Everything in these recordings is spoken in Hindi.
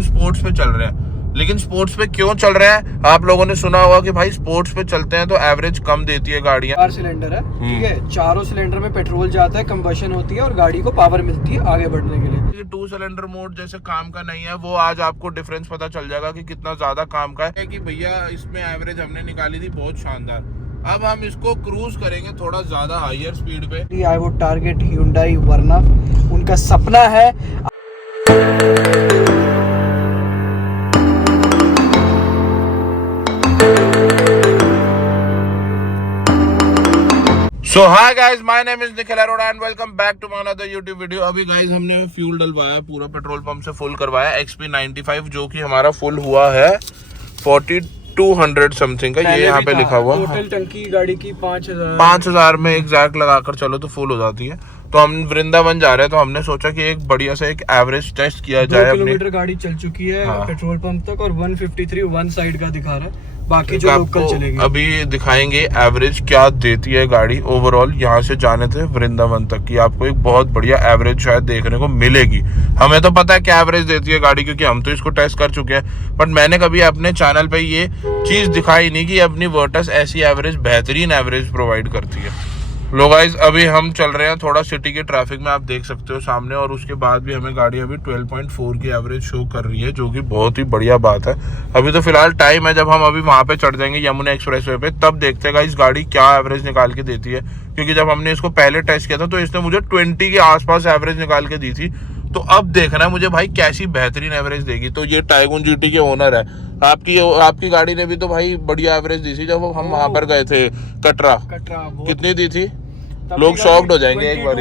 हम स्पोर्ट्स पे चल रहे हैं। लेकिन स्पोर्ट्स पे क्यों चल रहे हैं, आप लोगों ने सुना होगा कि भाई स्पोर्ट्स पे चलते हैं तो एवरेज कम देती है गाड़ियां। 4 सिलेंडर है, ठीक है। चारों सिलेंडर में पेट्रोल जाता है, कंबशन होती है और गाड़ी को पावर मिलती है आगे बढ़ने के लिए। 2 सिलेंडर मोड जैसे काम का नहीं है, वो आज आपको डिफरेंस पता चल जाएगा कि कितना ज्यादा काम का है। कि भैया इसमें एवरेज हमने निकाली थी बहुत शानदार। अब हम इसको क्रूज करेंगे थोड़ा ज्यादा हायर स्पीड पे। आई वुड टारगेट Hyundai वर्ना, उनका सपना है। So hi guys, my name is Nikhil Arora and welcome back to my another YouTube video। अभी guys हमने फ्यूल डलवाया, पूरा पेट्रोल पंप से फुल करवाया XP95, जो कि हमारा फुल हुआ है 4200 समथिंग का। ये यहाँ पे लिखा हुआ टोटल टंकी गाड़ी की 5000 में एग्जैक्ट लगाकर चलो तो फुल हो जाती है। तो हम वृंदावन जा रहे हैं, तो हमने सोचा कि एक बढ़िया सा एक एवरेज टेस्ट किया जाए। 2 किलोमीटर गाड़ी चल चुकी है पेट्रोल पंप तक और 153 वन साइड का दिखा रहा है, बाकी जो लोकल चलेगी। अभी दिखाएंगे एवरेज क्या देती है गाड़ी ओवरऑल यहाँ से जाने थे वृंदावन तक की। आपको एक बहुत बढ़िया एवरेज शायद देखने को मिलेगी। हमें तो पता है क्या एवरेज देती है गाड़ी, क्योंकि हम तो इसको टेस्ट कर चुके हैं, बट मैंने कभी अपने चैनल पे ये चीज दिखाई नहीं कि अपनी वर्टस ऐसी एवरेज, बेहतरीन एवरेज प्रोवाइड करती है। लो गाइस, अभी हम चल रहे हैं थोड़ा सिटी के ट्रैफिक में, आप देख सकते हो सामने, और उसके बाद भी हमें गाड़ी अभी 12.4 की एवरेज शो कर रही है, जो कि बहुत ही बढ़िया बात है। अभी तो फिलहाल टाइम है, जब हम अभी वहां पे चढ़ जाएंगे यमुना एक्सप्रेसवे पे, तब देखते हैं गाइस गाड़ी क्या एवरेज निकाल के देती है। क्योंकि जब हमने इसको पहले टेस्ट किया था तो इसने मुझे 20 के आसपास एवरेज निकाल के दी थी। तो अब देखना है मुझे भाई कैसी बेहतरीन एवरेज देगी। तो ये टाइगून GT के ओनर है। आपकी गाड़ी ने भी तो भाई बढ़िया एवरेज दी थी जब हम वहां पर गए थे कटरा। कितनी दी थी? लोग शॉक्ड हो जाएंगे एक बार।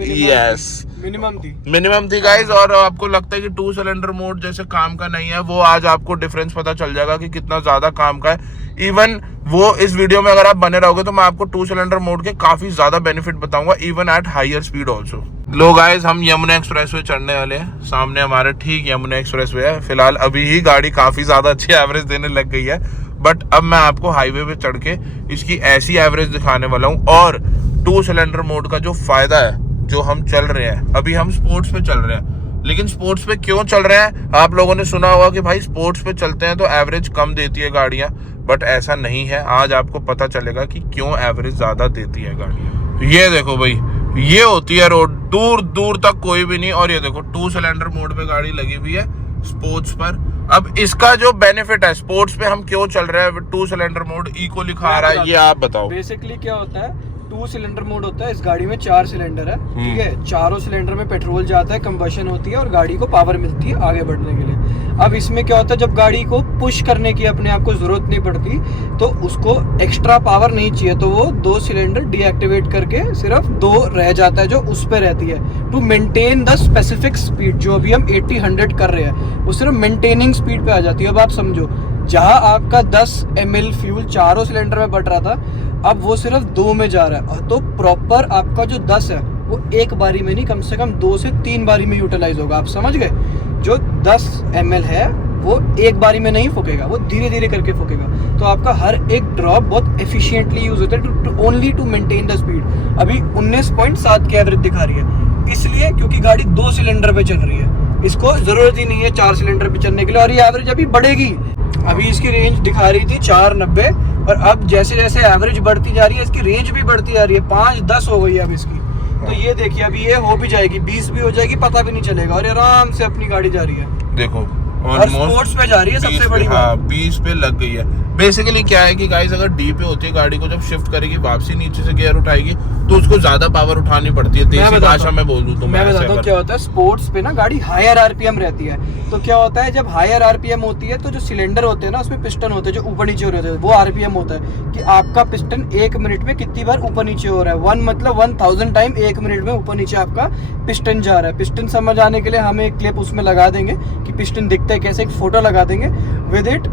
यस, मिनिमम थी गाइस। और आपको लगता है कि 2 सिलेंडर मोड जैसे काम का नहीं है, वो आज आपको डिफरेंस पता चल जाएगा कि कितना ज्यादा काम का है। इवन वो इस वीडियो में अगर आप बने रहोगे तो मैं आपको 2 सिलेंडर मोड के काफी ज्यादा बेनिफिट बताऊंगा, even at higher speed also. लो गाइस, हम यमुना एक्सप्रेसवे चढ़ने वाले हैं। सामने हमारे ठीक यमुना एक्सप्रेसवे है। फिलहाल अभी ही गाड़ी काफी ज्यादा अच्छी एवरेज देने लग गई है, बट अब मैं आपको हाईवे पे चढ़ के इसकी ऐसी एवरेज दिखाने वाला हूँ। और 2 सिलेंडर मोड का जो फायदा है, जो हम चल रहे हैं, अभी हम स्पोर्ट्स पे चल रहे हैं। लेकिन स्पोर्ट्स पे क्यों चल रहे हैं, आप लोगों ने सुना होगा कि भाई स्पोर्ट्स पे चलते हैं तो एवरेज कम देती है गाड़ियां, बट ऐसा नहीं है। आज आपको पता चलेगा कि क्यों एवरेज ज्यादा देती है गाड़ियां। ये देखो भाई, ये होती है रोड, दूर दूर तक कोई भी नहीं। और ये देखो 2 सिलेंडर मोड पे गाड़ी लगी हुई है स्पोर्ट्स पर। अब इसका जो बेनिफिट है, स्पोर्ट्स पे हम क्यों चल रहे हैं, 2 सिलेंडर मोड इको लिखा आ रहा है, ये आप बताओ। बेसिकली क्या होता है, 2 सिलेंडर मोड होता है। इस गाड़ी में 4 सिलेंडर है, ठीक है। चारों सिलेंडर में पेट्रोल जाता है, कंबशन होती है और गाड़ी को पावर मिलती है आगे बढ़ने के लिए। अब इसमें क्या होता है, जब गाड़ी को पुश करने की अपने आप को जरूरत नहीं पड़ती, तो उसको एक्स्ट्रा पावर नहीं चाहिए, तो वो 2 सिलेंडर डीएक्टिवेट करके सिर्फ 2 रह जाता है, जो उस पे रहती है, to maintain the specific speed. जो अभी हम 80-100 कर रहे हैं, वो सिर्फ मेंटेनिंग स्पीड पे आ जाती है। अब आप समझो, जहां आपका 10 ml फ्यूल चारों सिलेंडर में बट रहा था, अब वो सिर्फ 2 में जा रहा है। तो प्रॉपर आपका जो 10 है वो एक बारी में नहीं, कम से कम 2 से 3 बारी में यूटिलाइज होगा। आप समझ गए? जो 10 ml है वो एक बारी में नहीं फूकेगा, वो धीरे धीरे करके फूकेगा। तो आपका हर एक ड्रॉप बहुत एफिशिएंटली यूज होता है, only to maintain the speed. अभी 19.7 की एवरेज दिखा रही है, इसलिए क्योंकि गाड़ी 2 सिलेंडर पे चल रही है। इसको जरूरत ही नहीं है 4 सिलेंडर पे चलने के लिए, और ये एवरेज अभी बढ़ेगी। अभी इसकी रेंज दिखा रही थी 490, और अब जैसे जैसे एवरेज बढ़ती जा रही है, इसकी रेंज भी बढ़ती जा रही है। 5-10 हो गई है अब इसकी। तो ये देखिए, अभी ये हो भी जाएगी, 20 भी हो जाएगी, पता भी नहीं चलेगा, और आराम से अपनी गाड़ी जा रही है। देखो, और स्पोर्ट्स पे जा रही है, सबसे बड़ी बात। 20 पे लग गई है। बेसिकली क्या है कि गाइस, अगर डी पे होती है गाड़ी को, जब शिफ्ट करेगी वापसी, नीचे से गियर उठाएगी, तो उसको ज्यादा पावर उठानी पड़ती है। देसी भाषा में बोल दूं तो मैं बताता हूँ क्या होता है। स्पोर्ट्स पे ना गाड़ी हायर आरपीएम रहती है, तो क्या होता है, जब हायर आरपीएम होती है तो जो सिलेंडर होते हैं ना, उसमें पिस्टन होते हैं जो ऊपर नीचे हो रहे हैं, वो आरपीएम होता है कि आपका पिस्टन 1 मिनट में कितनी बार ऊपर नीचे हो रहा है। 1 मतलब 1000 टाइम 1 मिनट में ऊपर नीचे आपका पिस्टन जा रहा है। पिस्टन समझ आने के लिए हम एक क्लिप उसमें लगा देंगे कि पिस्टन दिखता है कैसे, एक फोटो लगा देंगे विद इट।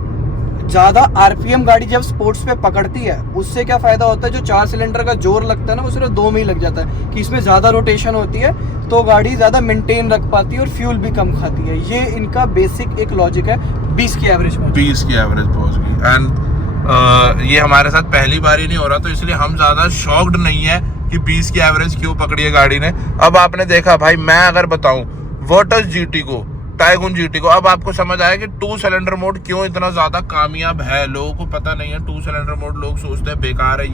ज्यादा आरपीएम गाड़ी जब स्पोर्ट्स पे पकड़ती है, उससे क्या फायदा होता है, जो 4 सिलेंडर का जोर लगता है ना, वो सिर्फ 2 में ही लग जाता है, कि इसमें ज्यादा रोटेशन होती है, तो गाड़ी ज्यादा मेंटेन रख पाती है और फ्यूल भी कम खाती है। ये इनका बेसिक एक लॉजिक है। 20 की एवरेज पहुंच गई। एंड ये हमारे साथ पहली बार ही नहीं हो रहा, तो इसलिए हम ज्यादा शॉक्ड नहीं है कि 20 की एवरेज क्यों पकड़ी है गाड़ी ने। अब आपने देखा भाई, मैं अगर बताऊं वर्टस GT को टाइगून जीटी को। अब आपको समझ आया कि 2 सिलेंडर मोड क्यों इतना ज्यादा कामयाब है। लोगों को पता नहीं है 2 सिलेंडर मोड, लोग सोचते हैं बेकार है।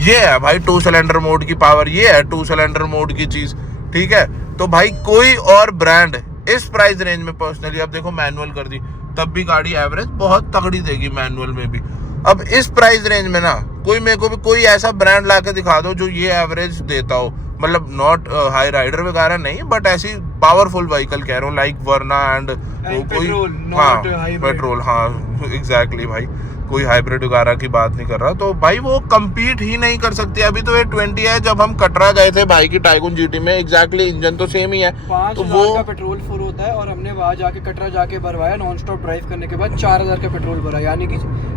ये है भाई 2 सिलेंडर मोड की पावर, ये है 2 सिलेंडर मोड की चीज, ठीक है। तो भाई कोई और ब्रांड इस प्राइस रेंज में, पर्सनली अब देखो मैनुअल कर दी तब भी गाड़ी एवरेज बहुत तगड़ी देगी मैनुअल में भी। अब इस प्राइस रेंज में ना कोई मेरे को भी कोई ऐसा ब्रांड ला के दिखा दो जो ये एवरेज देता हो, मतलब नॉट हाई राइडर वगैरह नहीं, बट ऐसी पावरफुल व्हीकल कह रहा हूँ, लाइक वर्ना एंड कोई, हाँ पेट्रोल, हाँ एग्जैक्टली भाई, कोई हाइब्रिड वगैरह की बात नहीं कर रहा। तो भाई वो compete ही नहीं कर सकती। अभी तो ये 20 है, जब हम कटरा गए थे भाई की टाइगून जीटी में, एग्जैक्टली इंजन तो सेम ही है, 5,000 तो वो का पेट्रोल फुल होता है और हमने वहाँ जाके कटरा जाके भरवाया, नॉन स्टॉप ड्राइव करने के बाद 4,000 का पेट्रोल भरा, यानी कि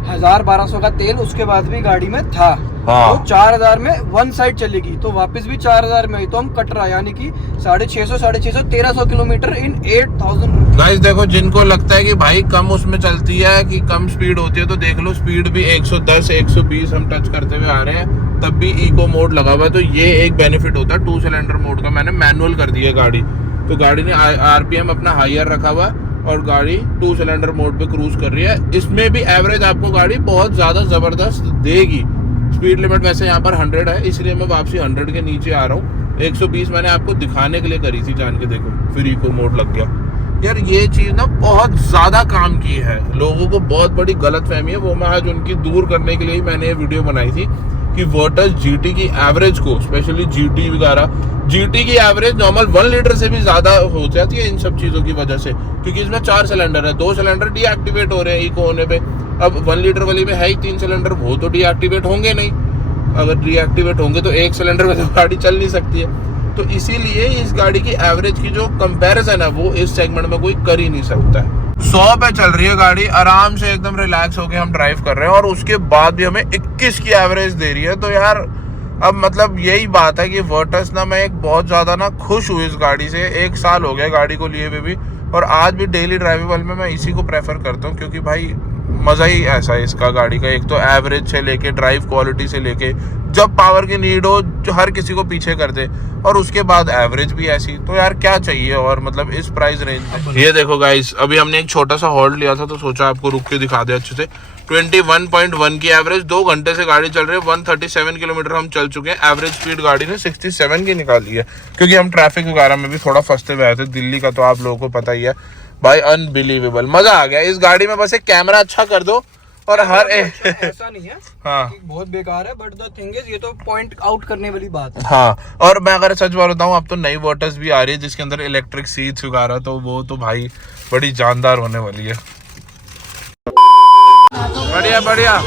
1,000-1,200 का तेल उसके बाद भी गाड़ी में था। हाँ। तो 4,000 में वन साइड चलेगी तो वापस भी 4,000 में, तो हम कटरा यानी कि 650 1,300 किलोमीटर इन 8,000 रुपीज। गाइस देखो, जिनको लगता है कि भाई कम उसमें चलती है, कि कम स्पीड होती है, तो देख लो स्पीड भी 110 120 हम टच करते हुए आ रहे हैं, तब भी इको मोड लगा हुआ है। तो ये एक बेनिफिट होता है 2 सिलेंडर मोड का। मैंने मैनुअल कर दिया गाड़ी, तो गाड़ी ने आरपीएम अपना हायर रखा हुआ और गाड़ी 2 सिलेंडर मोड पे क्रूज कर रही है। इसमें भी एवरेज आपको गाड़ी बहुत ज्यादा जबरदस्त देगी। स्पीड लिमिट वैसे यहाँ पर 100 है, इसलिए मैं वापसी 100 के नीचे आ रहा हूँ। 120 मैंने आपको दिखाने के लिए करी थी, जान के देखो, फिर इको मोड लग गया। यार ये चीज ना बहुत ज्यादा काम की है, लोगों को बहुत बड़ी गलतफहमी है, वो मैं आज उनकी दूर करने के लिए ही मैंने ये वीडियो बनाई थी कि वर्टस जीटी की एवरेज को, स्पेशली जीटी वगैरह, जीटी की एवरेज नॉर्मल 1 लीटर से भी ज्यादा हो जाती है इन सब चीजों की वजह से, क्योंकि इसमें 4 सिलेंडर है, 2 सिलेंडर डीएक्टिवेट हो रहे हैं इको होने पे। अब 1 लीटर वाली में है ही 3 सिलेंडर, वो तो डीएक्टिवेट होंगे नहीं। अगर डीएक्टिवेट होंगे तो 1 सिलेंडर में तो गाड़ी चल नहीं सकती है। तो इसीलिए इस गाड़ी की एवरेज की जो कंपैरिजन है वो इस सेगमेंट में कोई कर ही नहीं सकता है। 100 पे चल रही है गाड़ी, आराम से एकदम रिलैक्स होके हम ड्राइव कर रहे हैं, और उसके बाद भी हमें 21 की एवरेज दे रही है। तो यार अब मतलब यही बात है कि वर्टस ना, मैं एक बहुत ज्यादा ना खुश हूँ इस गाड़ी से। 1 साल हो गया गाड़ी को लिए हुए भी, और आज भी डेली ड्राइवेबल में मैं इसी को प्रेफर करता हूँ, क्योंकि भाई मजा ही ऐसा है इसका गाड़ी का। एक तो एवरेज से लेके, ड्राइव क्वालिटी से लेके, जब पावर की नीड हो जो हर किसी को पीछे कर दे, और उसके बाद एवरेज भी ऐसी। तो यार क्या चाहिए और, मतलब इस प्राइस रेंज में। ये देखो गाइस, अभी हमने एक छोटा सा हॉल्ट लिया था, तो सोचा आपको रुक के दिखा दे अच्छे से। 21.1 की एवरेज, 2 घंटे से गाड़ी चल रही है, 137 किलोमीटर हम चल चुके हैं। एवरेज स्पीड गाड़ी ने 67 की निकाली है, क्योंकि हम ट्रैफिक वगैरह में भी थोड़ा फंसते हुए आए थे। दिल्ली का तो आप लोगों को पता ही है भाई, अनबिलीवेबल मजा आ गया इस गाड़ी में। बस एक कैमरा अच्छा कर दो और हर ऐसा नहीं है हाँ कि बहुत बेकार है, बट द थिंग इज ये तो पॉइंट आउट करने वाली बात है। हाँ, और मैं अगर सच बात बताऊं, अब तो नई वर्टस भी आ रही है जिसके अंदर इलेक्ट्रिक सीट्स वगैरह, तो वो तो भाई बड़ी जानदार होने वाली है। बढ़िया बढ़िया,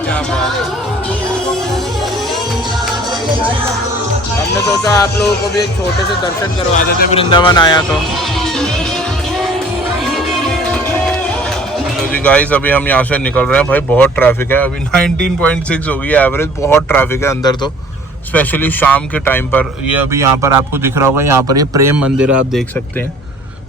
क्या बात। हमने सोचा आप लोगों को भी एक छोटे से दर्शन करवा देते, वृंदावन आया तो जी गाइस। अभी हम यहाँ से निकल रहे हैं भाई, बहुत ट्रैफिक है। अभी 19.6 हो गई है एवरेज, बहुत ट्रैफिक है अंदर तो, स्पेशली शाम के टाइम पर। ये अभी यहाँ पर आपको दिख रहा होगा, यहाँ पर ये प्रेम मंदिर है, आप देख सकते हैं।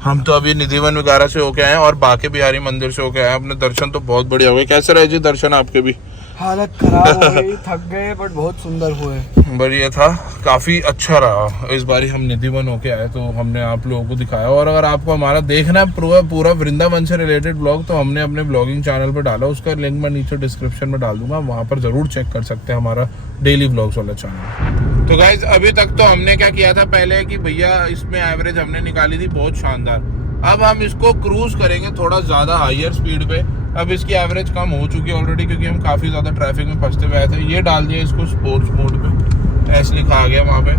हम तो अभी निधिवन वगैरह से होके आए हैं और बाके बिहारी मंदिर से होके आए हैं। अपने दर्शन तो बहुत बढ़िया हो गए। कैसे रहे जी दर्शन आपके भी? हालत खराब हो गई, थक गए, बट बहुत सुंदर हुए। बढ़िया था, काफी अच्छा रहा। इस बार हम निधिवन होके आए तो हमने आप लोगों को दिखाया। और अगर आपको हमारा देखना है पूरा वृंदावन से रिलेटेड ब्लॉग, तो हमने अपने ब्लॉगिंग चैनल पर डाला, उसका लिंक मैं नीचे डिस्क्रिप्शन में डाल दूंगा, वहां पर जरूर चेक कर सकते हैं हमारा डेली ब्लॉग्स वाला चैनल। तो गाइज अभी तक तो हमने क्या किया था पहले कि भैया इसमें एवरेज हमने निकाली थी बहुत शानदार। अब हम इसको क्रूज करेंगे थोड़ा ज्यादा हायर स्पीड पे। अब इसकी एवरेज कम हो चुकी है ऑलरेडी, क्योंकि हम काफी ज्यादा ट्रैफिक में फंसते हुए आए थे। ये डाल दिया इसको स्पोर्ट्स मोड पे, ऐसे लिखा आ गया वहाँ पे।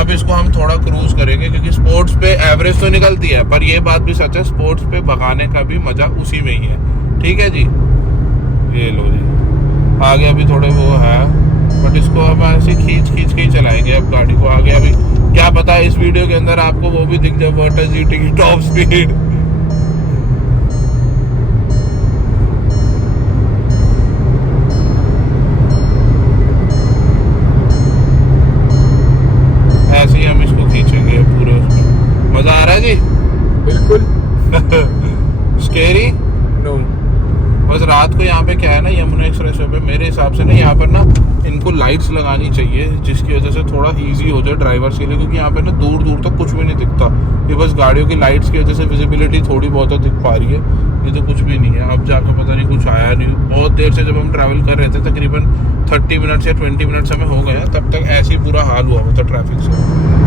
अब इसको हम थोड़ा क्रूज करेंगे, क्योंकि स्पोर्ट्स पे एवरेज तो निकलती है, पर ये बात भी सच है, स्पोर्ट्स पे भगाने का भी मजा उसी में ही है। ठीक है जी, ये लो जी, आगे अभी थोड़े वो है, बट इसको हम ऐसे खींच के ही चलाएंगे अब गाड़ी को आगे। अभी क्या पता है इस वीडियो के अंदर आपको वो भी दिख जाए, वर्टस जीटी की टॉप स्पीड। ऐसे ही हम इसको खींचेंगे पूरे उसमें। मजा आ रहा है जी? बिल्कुल। स्केरी? नो। बस रात रात को यहाँ पे क्या है ना, यमुना एक्सप्रेसवे पे मेरे हिसाब से ना यहाँ पर ना इनको लाइट्स लगानी चाहिए, जिसकी वजह से थोड़ा इजी हो जाए ड्राइवर्स के लिए, क्योंकि यहाँ पे ना दूर दूर तक कुछ भी नहीं दिखता। ये बस गाड़ियों की लाइट्स की वजह से विजिबिलिटी थोड़ी बहुत दिख पा रही है, ये तो कुछ भी नहीं है। अब जाकर पता नहीं कुछ आया नहीं, बहुत देर से जब हम ट्रैवल कर रहे थे तकरीबन 30 मिनट्स या 20 मिनट्स हमें हो गया, तब तक ऐसे ही बुरा हाल हुआ था ट्रैफिक से।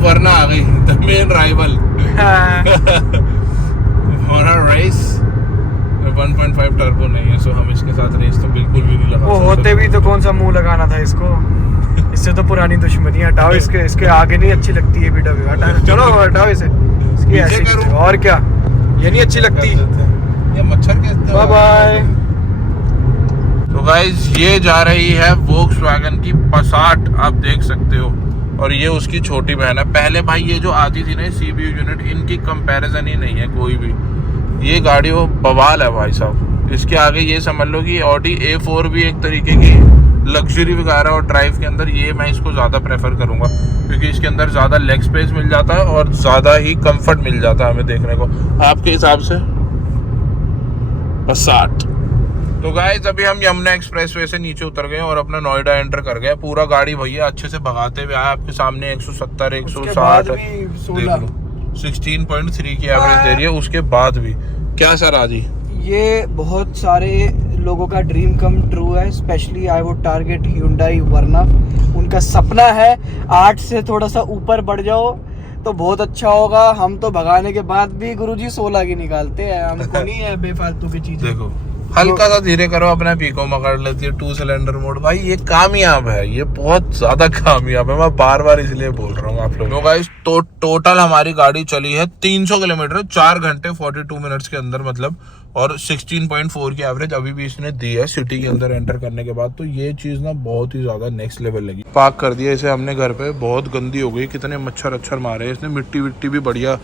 वरना आ गई द मेन राइवल हमारा रेस 1.5 टर्बो नहीं है, सो हम इसके साथ रेस तो बिल्कुल भी नहीं लगा वो सकते। होते भी तो कौन सा मुंह लगाना था इसको। इससे तो पुरानी दुश्मनी हटाओ, इसके आगे नहीं अच्छी लगती है बीटा हटा, चलो हटाओ इसे, इसकी ऐसी करूं? और क्या, ये नहीं अच्छी लगती। ये मच्छर के बाय बाय। तो गाइस ये जा रही है वोक्सवैगन की पासाट, आप देख सकते हो, और ये उसकी छोटी बहन है। पहले भाई ये जो आती थी ना CBU यूनिट, इनकी कंपैरिजन ही नहीं है कोई भी। ये गाड़ी वो बवाल है भाई साहब। इसके आगे ये समझ लो कि ऑडी A4 भी एक तरीके की लग्जरी वगैरह और ड्राइव के अंदर ये मैं इसको ज़्यादा प्रेफर करूँगा, क्योंकि इसके अंदर ज़्यादा लेग स्पेस मिल जाता है और ज़्यादा ही कंफर्ट मिल जाता है हमें देखने को। आपके हिसाब से पासाट। तो गाइस अभी हम यमुना एक्सप्रेसवे से नीचे उतर गए और अपना नोएडा एंटर कर गए। पूरा गाड़ी भैया अच्छे से भगाते हुए आया आपके सामने 170 160 देख लो, 16.3 की एवरेज दे रही है। उसके बाद भी क्या सर आजी, ये बहुत सारे लोगों का ड्रीम कम ट्रू है। Specially I would target Hyundai वरना। उनका सपना है 8 से थोड़ा सा ऊपर बढ़ जाओ तो बहुत अच्छा होगा। हम तो भगाने के बाद भी गुरुजी 16 की निकालते हैं, हमको नहीं है बेफालतू की चीजें। देखो हल्का सा धीरे करो, अपना पीको मकड़ लेती है 2 सिलेंडर मोड। भाई ये कामयाब है, ये बहुत ज्यादा कामयाब है, मैं बार बार इसलिए बोल रहा हूँ आप लोग। तो गाइस तो टोटल हमारी गाड़ी चली है 300 किलोमीटर 4 घंटे 42 मिनट्स के अंदर मतलब, और 16.4 की एवरेज अभी भी इसने दी है सिटी के अंदर एंटर करने के बाद। तो ये चीज ना बहुत ही ज्यादा नेक्स्ट लेवल लगी। पार्क कर दिया इसे हमने घर पे, बहुत गंदी हो गई, कितने मच्छर अक्षर मारे इसने, मिट्टी विट्टी भी बढ़िया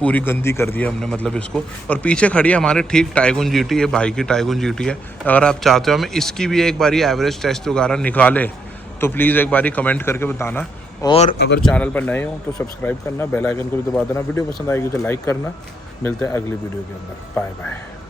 पूरी गंदी कर दी है हमने मतलब इसको। और पीछे खड़ी है हमारे ठीक टाइगुन GT है, भाई की टाइगुन GT है। अगर आप चाहते हो हमें इसकी भी एक बारी एवरेज टेस्ट वगैरह निकाले तो प्लीज़ एक बारी कमेंट करके बताना। और अगर चैनल पर नए हो तो सब्सक्राइब करना, बेल आइकन को भी दबा देना। वीडियो पसंद आएगी तो लाइक करना। मिलते हैं अगली वीडियो के अंदर, बाय बाय।